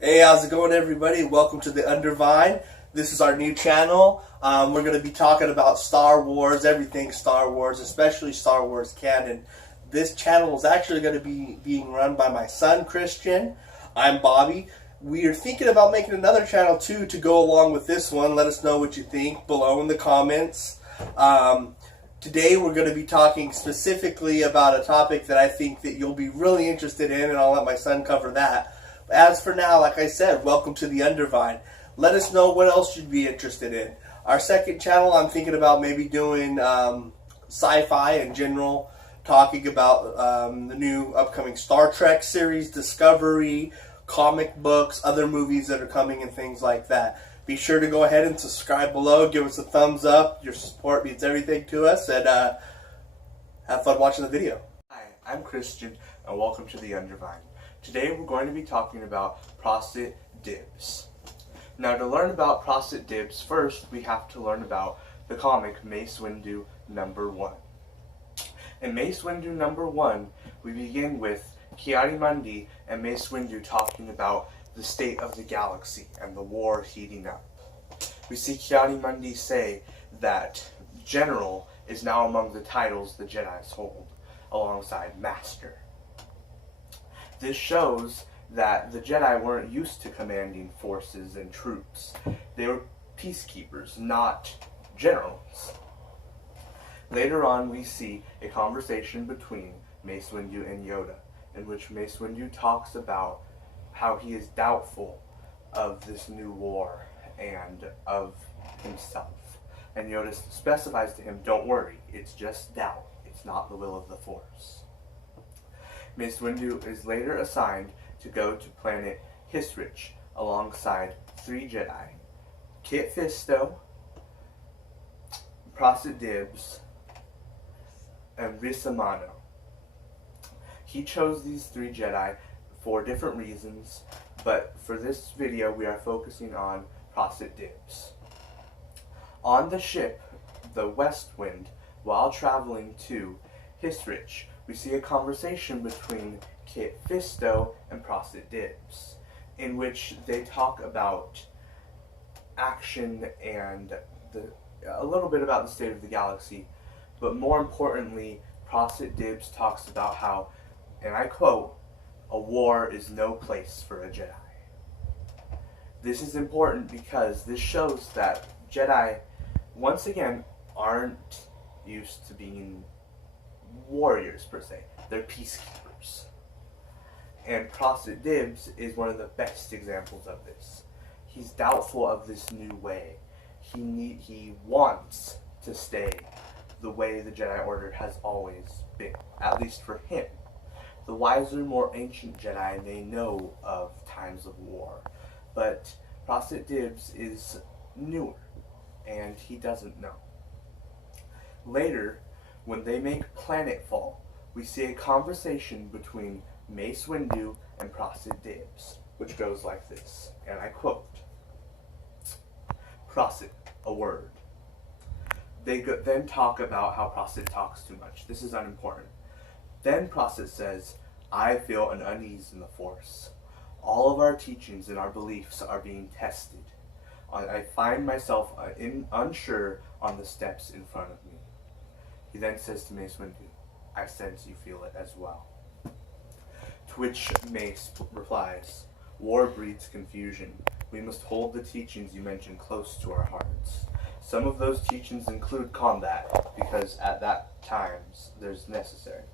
Hey, how's it going, everybody? Welcome to the Undervine. This is our new channel. We're going to be talking about Star Wars, everything Star Wars, especially Star Wars canon. This channel is actually going to be being run by my son, Christian. I'm Bobby. We are thinking about making another channel, too, to go along with this one. Let us know what you think below in the comments. Today we're going to be talking specifically about a topic that I think that you'll be really interested in, and I'll let my son cover that. As for now, like I said, welcome to the Undervine. Let us know what else you'd be interested in. Our second channel, I'm thinking about maybe doing sci-fi in general, talking about the new upcoming Star Trek series, Discovery, comic books, other movies that are coming, and things like that. Be sure to go ahead and subscribe below. Give us a thumbs up. Your support means everything to us, and have fun watching the video. Hi, I'm Christian, and welcome to the Undervine. Today we're going to be talking about Prosset Dibs. Now, to learn about Prosset Dibs, first we have to learn about the comic Mace Windu #1. In Mace Windu #1, we begin with Ki-Adi-Mundi and Mace Windu talking about the state of the galaxy and the war heating up. We see Ki-Adi-Mundi say that General is now among the titles the Jedi's hold, alongside Master. This shows that the Jedi weren't used to commanding forces and troops. They were peacekeepers, not generals. Later on, we see a conversation between Mace Windu and Yoda, in which Mace Windu talks about how he is doubtful of this new war and of himself. And Yoda specifies to him, don't worry, it's just doubt. It's not the will of the Force. Mace Windu is later assigned to go to planet Hisrich alongside 3 Jedi, Kit Fisto, Prosset Dibs, and Risamano. He chose these 3 Jedi for different reasons, but for this video we are focusing on Prosset Dibs. On the ship, the West Wind, while traveling to Hisrich, we see a conversation between Kit Fisto and Prosset Dibs, in which they talk about action and a little bit about the state of the galaxy, but more importantly, Prosset Dibs talks about how, and I quote, "A war is no place for a Jedi." This is important because this shows that Jedi, once again, aren't used to being warriors per se. They're peacekeepers. And Prosset Dibs is one of the best examples of this. He's doubtful of this new way. He wants to stay the way the Jedi Order has always been, at least for him. The wiser, more ancient Jedi may know of times of war, but Prosset Dibs is newer, and he doesn't know. Later, when they make planetfall, we see a conversation between Mace Windu and Prosset Dibs, which goes like this, and I quote, "Prosset, a word." They then talk about how Prosset talks too much. This is unimportant. Then Prosset says, "I feel an unease in the Force. All of our teachings and our beliefs are being tested. I find myself unsure on the steps in front of me." He then says to Mace Windu, "I sense you feel it as well." To which Mace replies, "War breeds confusion. We must hold the teachings you mentioned close to our hearts. Some of those teachings include combat, because at that times there's necessary.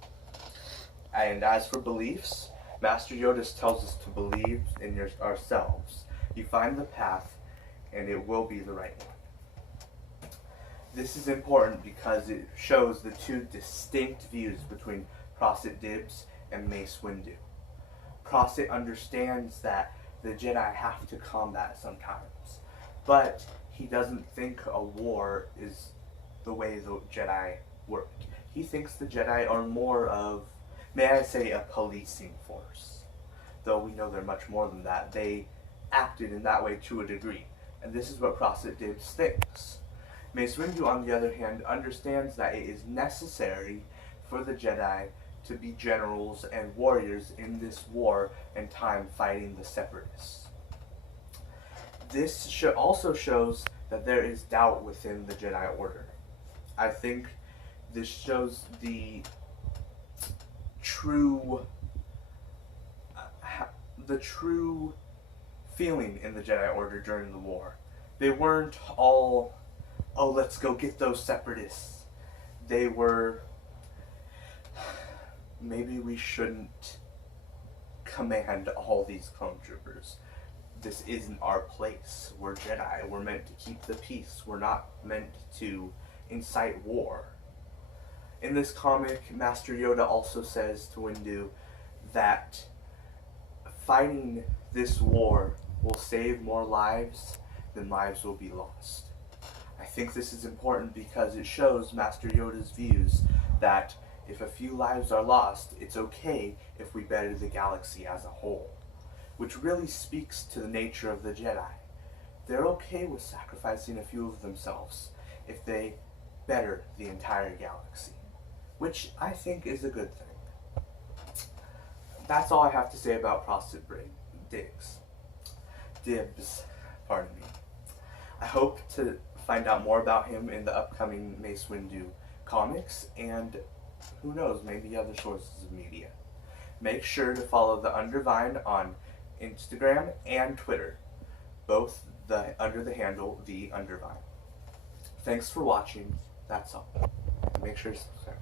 And as for beliefs, Master Yoda tells us to believe in ourselves. You find the path, and it will be the right one." This is important because it shows the 2 distinct views between Prosset Dibs and Mace Windu. Prosset understands that the Jedi have to combat sometimes, but he doesn't think a war is the way the Jedi work. He thinks the Jedi are more of, may I say, a policing force. Though we know they're much more than that. They acted in that way to a degree, and this is what Prosset Dibs thinks. Mace Windu, on the other hand, understands that it is necessary for the Jedi to be generals and warriors in this war and time fighting the Separatists. This also shows that there is doubt within the Jedi Order. I think this shows the true feeling in the Jedi Order during the war. They weren't all, oh, let's go get those separatists. They were, maybe we shouldn't command all these clone troopers. This isn't our place. We're Jedi. We're meant to keep the peace. We're not meant to incite war. In this comic, Master Yoda also says to Windu that fighting this war will save more lives than lives will be lost. I think this is important because it shows Master Yoda's views that if a few lives are lost, it's okay if we better the galaxy as a whole, which really speaks to the nature of the Jedi. They're okay with sacrificing a few of themselves if they better the entire galaxy, which I think is a good thing. That's all I have to say about Prosset Dibs, pardon me. I hope to find out more about him in the upcoming Mace Windu comics, and who knows, maybe other sources of media. Make sure to follow the Undervine on Instagram and Twitter, both under the handle The Undervine. Thanks for watching. That's all. Make sure to subscribe.